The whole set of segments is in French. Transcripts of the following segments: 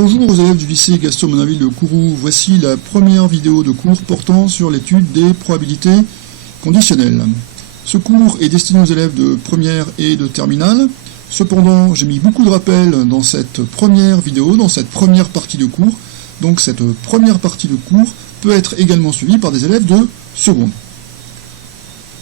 Bonjour aux élèves du lycée Gaston Monaville de Kourou, voici la première vidéo de cours portant sur l'étude des probabilités conditionnelles. Ce cours est destiné aux élèves de première et de terminale, cependant j'ai mis beaucoup de rappels dans cette première vidéo, dans cette première partie de cours, donc cette première partie de cours peut être également suivie par des élèves de seconde.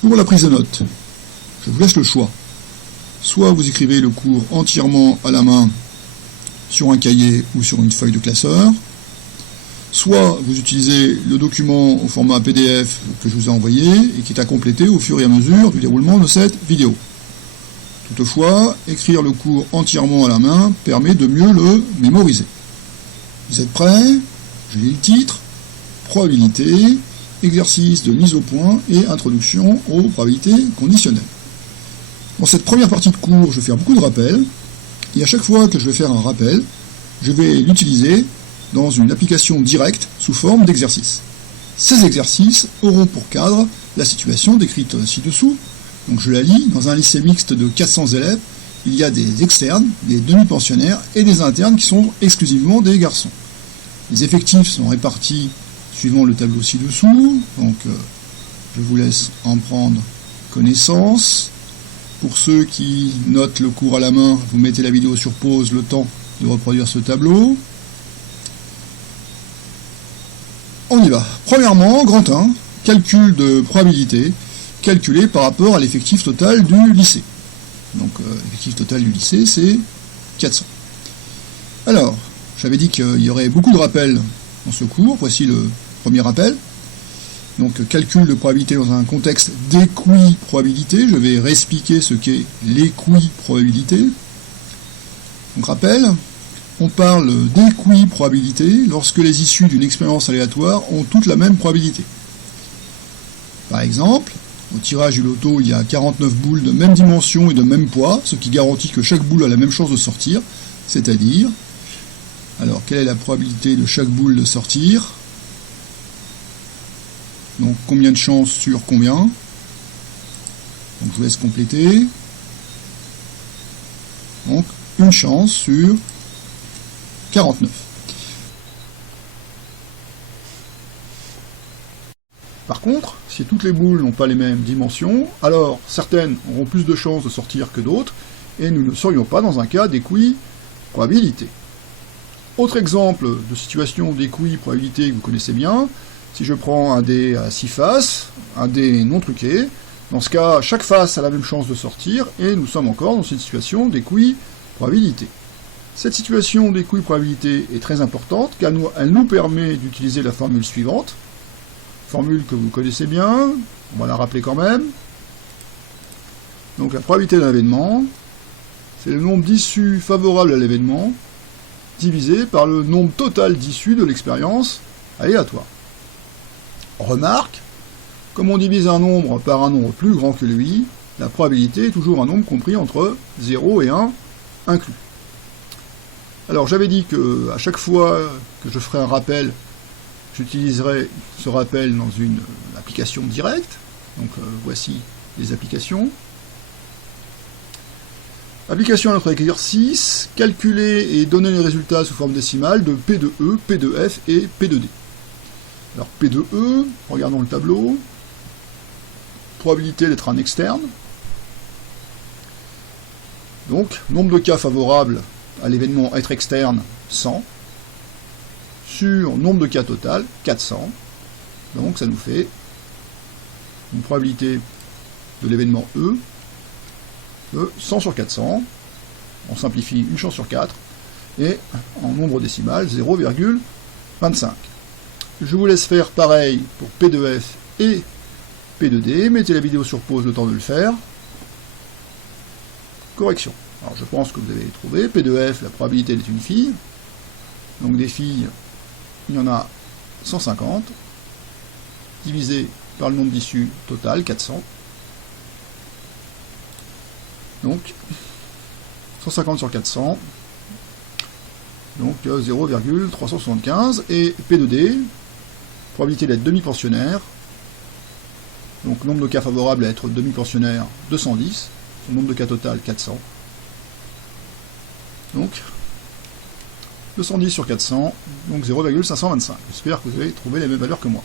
Pour la prise de notes, je vous laisse le choix. Soit vous écrivez le cours entièrement à la main sur un cahier ou sur une feuille de classeur, soit vous utilisez le document au format PDF que je vous ai envoyé et qui est à compléter au fur et à mesure du déroulement de cette vidéo. Toutefois, écrire le cours entièrement à la main permet de mieux le mémoriser. Vous êtes prêts? Je lis le titre, probabilité, exercice de mise au point et introduction aux probabilités conditionnelles. Dans cette première partie de cours, je vais faire beaucoup de rappels. Et à chaque fois que je vais faire un rappel, je vais l'utiliser dans une application directe sous forme d'exercice. Ces exercices auront pour cadre la situation décrite ci-dessous. Donc je la lis, dans un lycée mixte de 400 élèves, il y a des externes, des demi-pensionnaires et des internes qui sont exclusivement des garçons. Les effectifs sont répartis suivant le tableau ci-dessous, donc je vous laisse en prendre connaissance. Pour ceux qui notent le cours à la main, vous mettez la vidéo sur pause, le temps de reproduire ce tableau. On y va. Premièrement, grand 1, calcul de probabilité, calculé par rapport à l'effectif total du lycée. Donc l'effectif total du lycée, c'est 400. Alors, j'avais dit qu'il y aurait beaucoup de rappels dans ce cours. Voici le premier rappel. Donc calcul de probabilité dans un contexte d'équiprobabilité. Je vais réexpliquer ce qu'est l'équiprobabilité. Donc rappel, on parle d'équiprobabilité lorsque les issues d'une expérience aléatoire ont toutes la même probabilité. Par exemple, au tirage du loto, il y a 49 boules de même dimension et de même poids, ce qui garantit que chaque boule a la même chance de sortir, c'est-à-dire, alors quelle est la probabilité de chaque boule de sortir ? Donc combien de chances sur combien? Donc je vous laisse compléter. Donc une chance sur 49. Par contre, si toutes les boules n'ont pas les mêmes dimensions, alors certaines auront plus de chances de sortir que d'autres, et nous ne serions pas dans un cas d'équiprobabilité. Autre exemple de situation d'équiprobabilité que vous connaissez bien, si je prends un dé à 6 faces, un dé non truqué, dans ce cas, chaque face a la même chance de sortir, et nous sommes encore dans cette situation d'équiprobabilité. Cette situation d'équiprobabilité est très importante, car elle nous permet d'utiliser la formule suivante, formule que vous connaissez bien, on va la rappeler quand même. Donc la probabilité d'un événement, c'est le nombre d'issues favorables à l'événement, divisé par le nombre total d'issues de l'expérience aléatoire. Remarque, comme on divise un nombre par un nombre plus grand que lui, la probabilité est toujours un nombre compris entre 0 et 1 inclus. Alors j'avais dit que à chaque fois que je ferai un rappel, j'utiliserai ce rappel dans une application directe. Donc voici les applications. Application à notre exercice, calculer et donner les résultats sous forme décimale de P de E, P de F et P de D. Alors P de E, regardons le tableau, probabilité d'être un externe, donc nombre de cas favorables à l'événement être externe, 100, sur nombre de cas total, 400, donc ça nous fait une probabilité de l'événement E de 100 sur 400, on simplifie une chance sur 4, et en nombre décimal 0,25. Je vous laisse faire pareil pour P de F et P de D. Mettez la vidéo sur pause le temps de le faire. Correction. Alors je pense que vous avez trouvé. P de F, la probabilité d'être une fille. Donc des filles, il y en a 150. Divisé par le nombre d'issues total, 400. Donc 150 sur 400. Donc 0,375. Et P de D, probabilité d'être demi-pensionnaire, donc nombre de cas favorables à être demi-pensionnaire 210, nombre de cas total 400. Donc 210 sur 400, donc 0,525. J'espère que vous avez trouvé les mêmes valeurs que moi.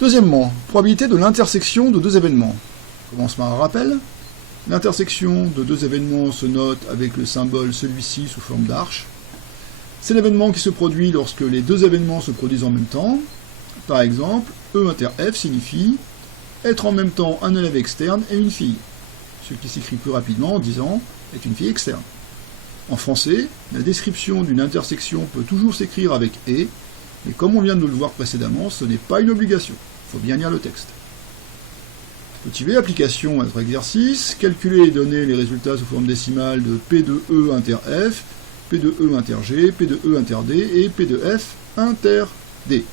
Deuxièmement, probabilité de l'intersection de deux événements. On commence par un rappel. L'intersection de deux événements se note avec le symbole celui-ci sous forme d'arche. C'est l'événement qui se produit lorsque les deux événements se produisent en même temps. Par exemple, E inter F signifie être en même temps un élève externe et une fille, ce qui s'écrit plus rapidement en disant est une fille externe. En français, la description d'une intersection peut toujours s'écrire avec « et », mais comme on vient de le voir précédemment, ce n'est pas une obligation. Il faut bien lire le texte. Petit b, application à notre exercice, calculer et donner les résultats sous forme décimale de P de E inter F, P de E inter G, P de E inter D et P de F inter D.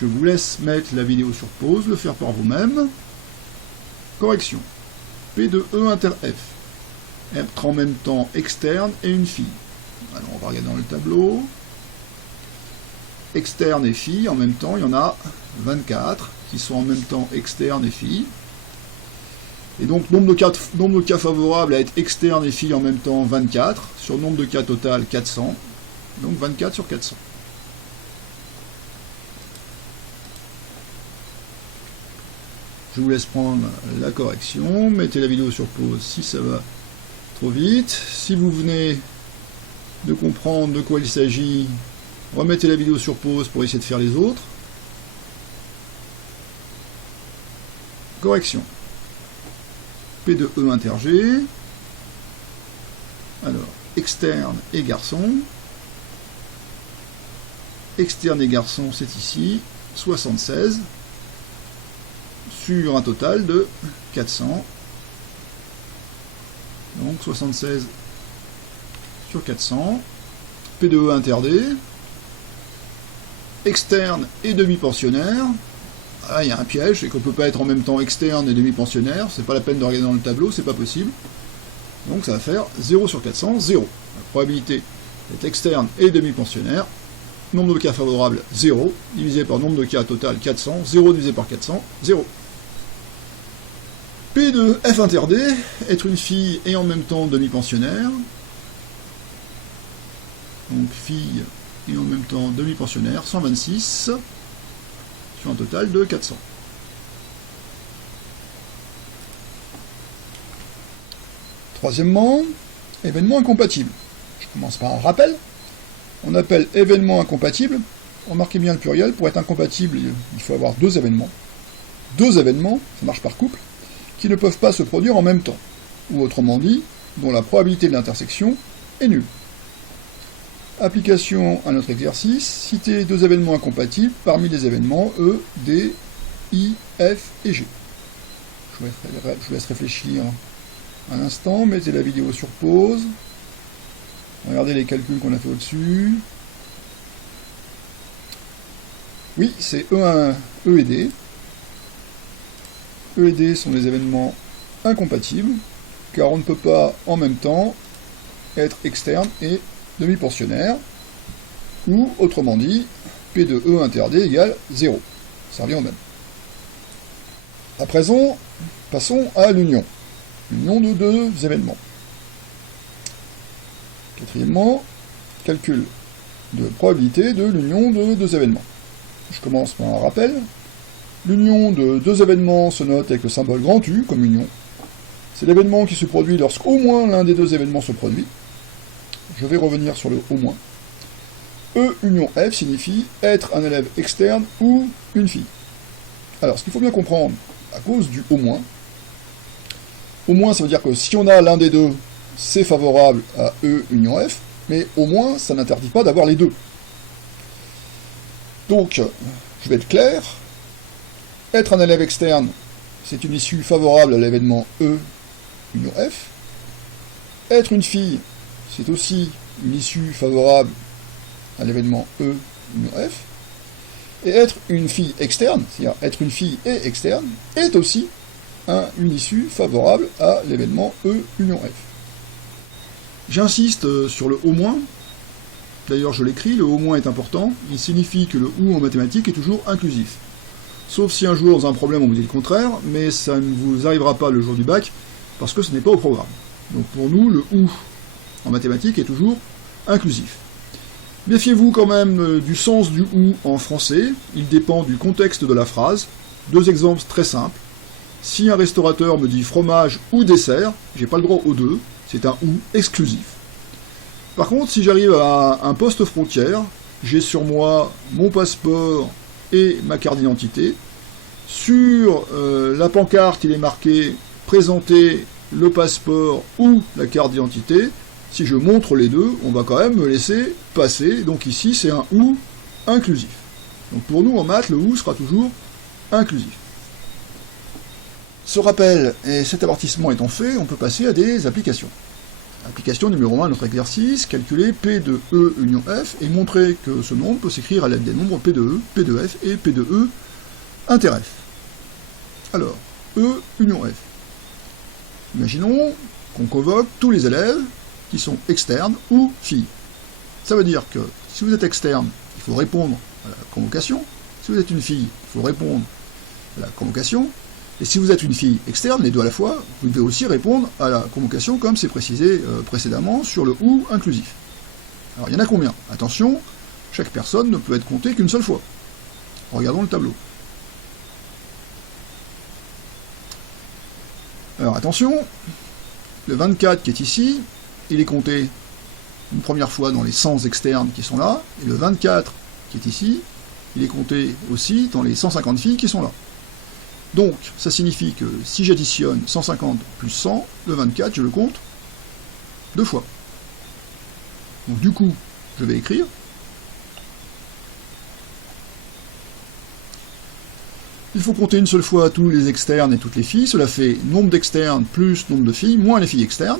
Je vous laisse mettre la vidéo sur pause, le faire par vous-même. Correction. P de E inter F. Être en même temps externe et une fille. Alors on va regarder dans le tableau. Externe et fille, en même temps, il y en a 24 qui sont en même temps externe et fille. Et donc, nombre de cas favorables à être externe et fille en même temps, 24, sur nombre de cas total, 400, donc 24 sur 400. Je vous laisse prendre la correction, mettez la vidéo sur pause si ça va trop vite. Si vous venez de comprendre de quoi il s'agit, remettez la vidéo sur pause pour essayer de faire les autres. Correction. P de E inter G. Alors, externe et garçon. Externe et garçon, c'est ici, 76, sur un total de 400. Donc 76 sur 400. P de E inter D. Externe et demi-pensionnaire. Ah, il y a un piège, c'est qu'on ne peut pas être en même temps externe et demi-pensionnaire, c'est pas la peine de regarder dans le tableau, c'est pas possible. Donc ça va faire 0 sur 400, 0. La probabilité d'être externe et demi-pensionnaire, nombre de cas favorables, 0, divisé par nombre de cas total, 400, 0 divisé par 400, 0. P de F inter D, être une fille et en même temps demi-pensionnaire. Donc fille et en même temps demi-pensionnaire, 126. Un total de 400. Troisièmement, événement incompatible. Je commence par un rappel. On appelle événement incompatible. Remarquez bien le pluriel. Pour être incompatible, il faut avoir deux événements. Deux événements, ça marche par couple, qui ne peuvent pas se produire en même temps. Ou autrement dit, dont la probabilité de l'intersection est nulle. Application à notre exercice, citer deux événements incompatibles parmi les événements E, D, I, F et G. Je vous laisse réfléchir un instant, mettez la vidéo sur pause, regardez les calculs qu'on a fait au-dessus. Oui, c'est E et D. E et D sont des événements incompatibles, car on ne peut pas en même temps être externe et demi-pensionnaire, ou autrement dit, P de E inter D égale 0. Ça revient au même. À présent, passons à l'union. L'union de deux événements. Quatrièmement, calcul de probabilité de l'union de deux événements. Je commence par un rappel. L'union de deux événements se note avec le symbole grand U comme union. C'est l'événement qui se produit lorsqu'au moins l'un des deux événements se produit. Je vais revenir sur le au moins. E union F signifie être un élève externe ou une fille. Alors, ce qu'il faut bien comprendre, à cause du au moins ça veut dire que si on a l'un des deux, c'est favorable à E union F, mais au moins ça n'interdit pas d'avoir les deux. Donc, je vais être clair, être un élève externe, c'est une issue favorable à l'événement E union F. Être une fille, c'est aussi une issue favorable à l'événement E union F. Et être une fille externe, c'est-à-dire être une fille et externe, est aussi une issue favorable à l'événement E union F. J'insiste sur le au moins. D'ailleurs, je l'écris, le au moins est important. Il signifie que le ou en mathématiques est toujours inclusif. Sauf si un jour, dans un problème, on vous dit le contraire, mais ça ne vous arrivera pas le jour du bac, parce que ce n'est pas au programme. Donc pour nous, le ou en mathématiques est toujours inclusif. Méfiez-vous quand même du sens du ou en français, il dépend du contexte de la phrase. Deux exemples très simples. Si un restaurateur me dit fromage ou dessert, j'ai pas le droit aux deux, c'est un ou exclusif. Par contre, si j'arrive à un poste frontière, j'ai sur moi mon passeport et ma carte d'identité. Sur la pancarte, il est marqué « Présenter le passeport ou la carte d'identité ». Si je montre les deux, on va quand même me laisser passer. Donc ici, c'est un « ou » inclusif. Donc pour nous, en maths, le « ou » sera toujours inclusif. Ce rappel et cet avertissement étant fait, on peut passer à des applications. Application numéro 1 de notre exercice, calculer P de E union F et montrer que ce nombre peut s'écrire à l'aide des nombres P de E, P de F et P de E inter F. Alors, E union F. Imaginons qu'on convoque tous les élèves qui sont externes ou filles. Ça veut dire que si vous êtes externe, il faut répondre à la convocation. Si vous êtes une fille, il faut répondre à la convocation. Et si vous êtes une fille externe, les deux à la fois, vous devez aussi répondre à la convocation comme c'est précisé précédemment sur le ou inclusif. Alors il y en a combien? Attention, chaque personne ne peut être comptée qu'une seule fois. Regardons le tableau. Alors attention, le 24 qui est ici, il est compté une première fois dans les 100 externes qui sont là, et le 24 qui est ici, il est compté aussi dans les 150 filles qui sont là. Donc, ça signifie que si j'additionne 150 plus 100, le 24, je le compte deux fois. Donc du coup, je vais écrire il faut compter une seule fois tous les externes et toutes les filles, cela fait nombre d'externes plus nombre de filles, moins les filles externes,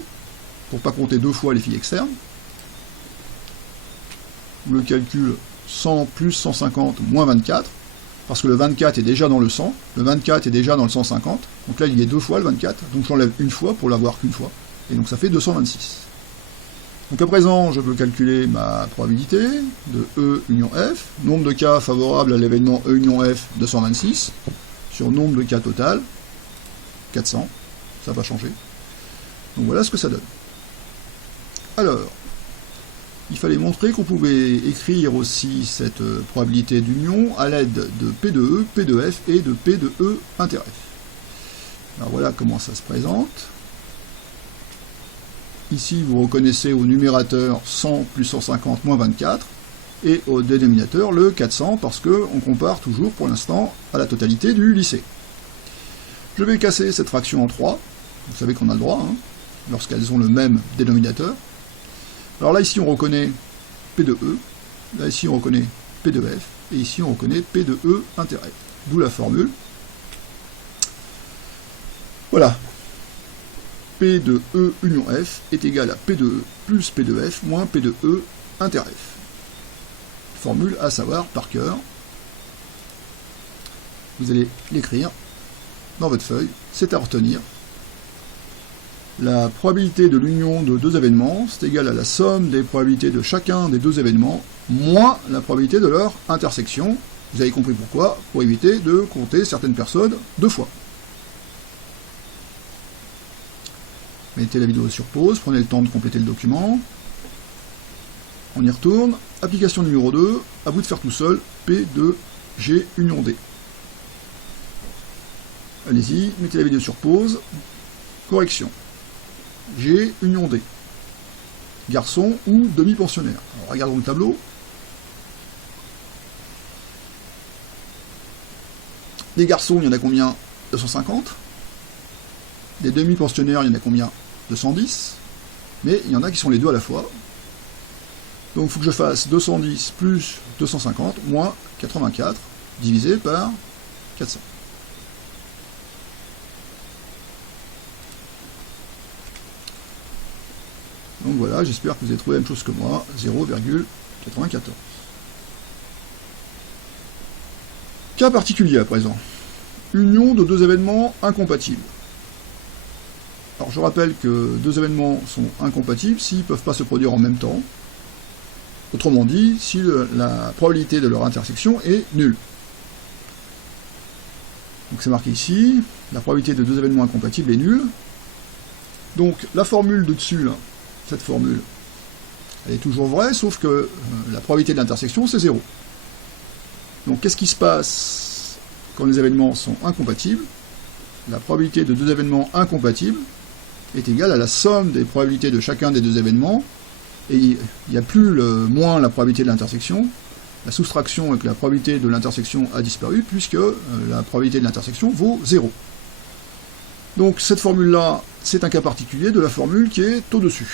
pour ne pas compter deux fois les filles externes. Le calcul 100 plus 150 moins 24, parce que le 24 est déjà dans le 100, le 24 est déjà dans le 150, donc là il y est deux fois le 24, donc j'enlève une fois pour l'avoir qu'une fois, et donc ça fait 226. Donc à présent, je peux calculer ma probabilité de E union F, nombre de cas favorables à l'événement E union F, 226, sur nombre de cas total, 400, ça va changer. Donc voilà ce que ça donne. Alors, il fallait montrer qu'on pouvait écrire aussi cette probabilité d'union à l'aide de P de E, P de F et de P de E inter F. Alors voilà comment ça se présente. Ici, vous reconnaissez au numérateur 100 plus 150 moins 24, et au dénominateur le 400, parce qu'on compare toujours pour l'instant à la totalité du lycée. Je vais casser cette fraction en 3, vous savez qu'on a le droit, hein, lorsqu'elles ont le même dénominateur. Alors là, ici, on reconnaît P de E, là, ici, on reconnaît P de F, et ici, on reconnaît P de E inter F. D'où la formule. Voilà. P de E union F est égal à P de E plus P de F moins P de E inter F. Formule à savoir par cœur. Vous allez l'écrire dans votre feuille, c'est à retenir. La probabilité de l'union de deux événements, c'est égal à la somme des probabilités de chacun des deux événements, moins la probabilité de leur intersection. Vous avez compris pourquoi, pour éviter de compter certaines personnes deux fois. Mettez la vidéo sur pause, prenez le temps de compléter le document. On y retourne. Application numéro 2, à vous de faire tout seul, P de G union D. Allez-y, mettez la vidéo sur pause. Correction. G union D. Garçon ou demi-pensionnaire. Alors regardons le tableau. Des garçons, il y en a combien? 250. Des demi-pensionnaires, il y en a combien? 210. Mais il y en a qui sont les deux à la fois. Donc il faut que je fasse 210 plus 250 moins 84 divisé par 400. Donc voilà, j'espère que vous avez trouvé la même chose que moi, 0,94. Cas particulier à présent. Union de deux événements incompatibles. Alors je rappelle que deux événements sont incompatibles s'ils ne peuvent pas se produire en même temps. Autrement dit, si la probabilité de leur intersection est nulle. Donc c'est marqué ici, la probabilité de deux événements incompatibles est nulle. Donc la formule de dessus, là, cette formule, Elle est toujours vraie, sauf que la probabilité de l'intersection, c'est 0. Donc qu'est-ce qui se passe quand les événements sont incompatibles? La probabilité de deux événements incompatibles est égale à la somme des probabilités de chacun des deux événements, et il n'y a plus moins la probabilité de l'intersection, la soustraction avec la probabilité de l'intersection a disparu, puisque la probabilité de l'intersection vaut 0. Donc cette formule-là, c'est un cas particulier de la formule qui est au-dessus.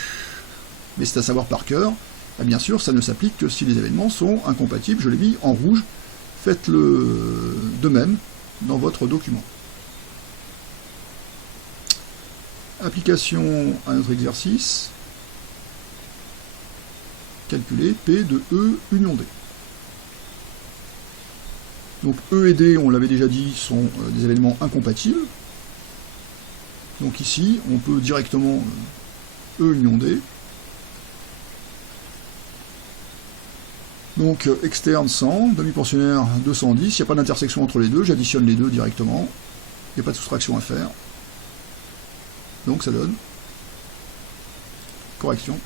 Mais c'est à savoir par cœur, et bien sûr, ça ne s'applique que si les événements sont incompatibles, je l'ai mis en rouge, faites-le de même dans votre document. Application à notre exercice, calculer P de E union D. Donc E et D, on l'avait déjà dit, sont des événements incompatibles. Donc ici, on peut directement E union D. Donc externe 100, demi-pensionnaire 210, il n'y a pas d'intersection entre les deux, j'additionne les deux directement, il n'y a pas de soustraction à faire. Donc ça donne, correction,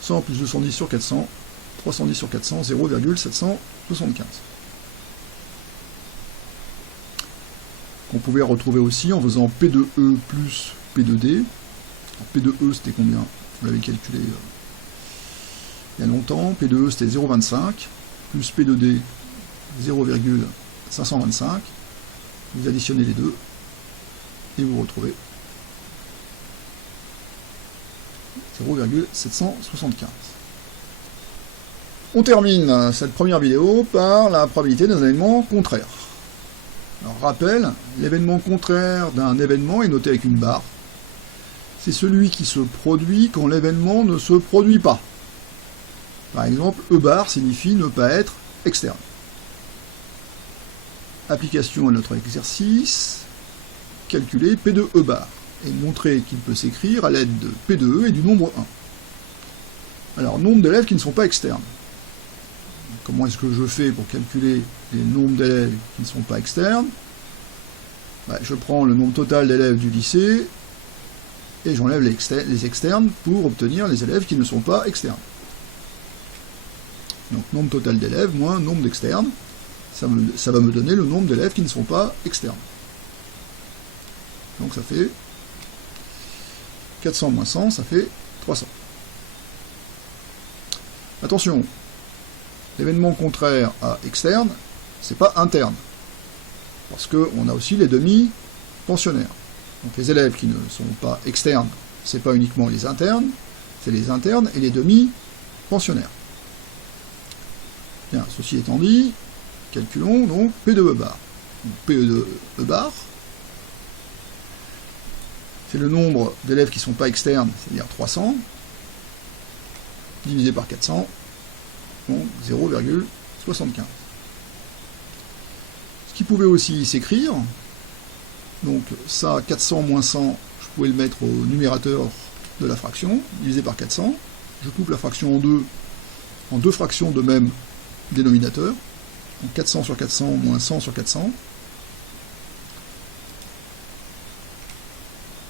100 plus 210 sur 400, 310 sur 400, 0,775. Qu'on pouvait retrouver aussi en faisant P de E plus P de D. P de E c'était combien? On l'avait calculé il y a longtemps. P de E c'était 0,25 plus P de D 0,525. Vous additionnez les deux et vous retrouvez 0,775. On termine cette première vidéo par la probabilité d'un événement contraire. Alors rappel, l'événement contraire d'un événement est noté avec une barre. C'est celui qui se produit quand l'événement ne se produit pas. Par exemple, E bar signifie ne pas être externe. Application à notre exercice, calculer P de E bar, et montrer qu'il peut s'écrire à l'aide de P de E et du nombre 1. Alors, nombre d'élèves qui ne sont pas externes. Comment est-ce que je fais pour calculer les nombres d'élèves qui ne sont pas externes? Je prends le nombre total d'élèves du lycée, et j'enlève les externes pour obtenir les élèves qui ne sont pas externes. Donc nombre total d'élèves moins nombre d'externes, ça va me donner le nombre d'élèves qui ne sont pas externes. Donc ça fait 400 moins 100, ça fait 300. Attention, l'événement contraire à externe, c'est pas interne, parce qu'on a aussi les demi-pensionnaires. Donc les élèves qui ne sont pas externes, c'est pas uniquement les internes, c'est les internes et les demi-pensionnaires. Bien, ceci étant dit, calculons donc P de E bar. Donc, P de E bar, c'est le nombre d'élèves qui ne sont pas externes, c'est-à-dire 300, divisé par 400, donc 0,75. Ce qui pouvait aussi s'écrire, donc ça, 400 moins 100, je pouvais le mettre au numérateur de la fraction, divisé par 400, je coupe la fraction en deux fractions de même dénominateur, donc 400 sur 400 moins 100 sur 400,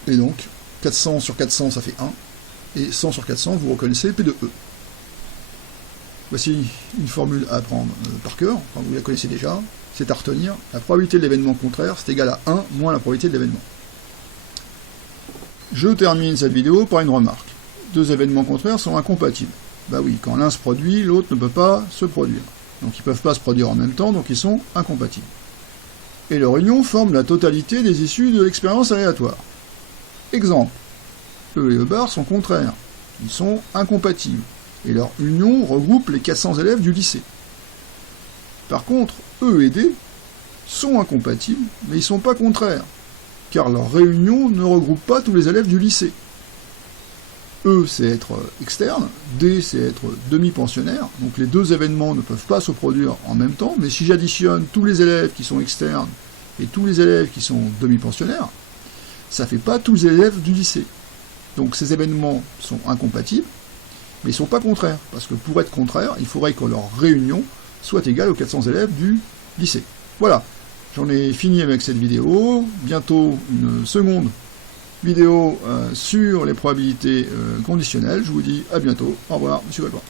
et donc 400 sur 400 ça fait 1, et 100 sur 400 vous reconnaissez P de E. Voici une formule à apprendre par cœur, enfin, vous la connaissez déjà, c'est à retenir, la probabilité de l'événement contraire c'est égal à 1 moins la probabilité de l'événement. Je termine cette vidéo par une remarque. Deux événements contraires sont incompatibles. Bah oui, quand l'un se produit, l'autre ne peut pas se produire. Donc ils ne peuvent pas se produire en même temps, donc ils sont incompatibles. Et leur union forme la totalité des issues de l'expérience aléatoire. Exemple, E et E bar sont contraires, ils sont incompatibles, et leur union regroupe les 400 élèves du lycée. Par contre, E et D sont incompatibles, mais ils ne sont pas contraires, car leur réunion ne regroupe pas tous les élèves du lycée. E, c'est être externe, D, c'est être demi-pensionnaire, donc les deux événements ne peuvent pas se produire en même temps, mais si j'additionne tous les élèves qui sont externes et tous les élèves qui sont demi-pensionnaires, ça ne fait pas tous les élèves du lycée. Donc ces événements sont incompatibles, mais ils ne sont pas contraires, parce que pour être contraires, il faudrait que leur réunion soit égale aux 400 élèves du lycée. Voilà, j'en ai fini avec cette vidéo, bientôt une seconde vidéo sur les probabilités conditionnelles. Je vous dis à bientôt. Au revoir, monsieur Gallois.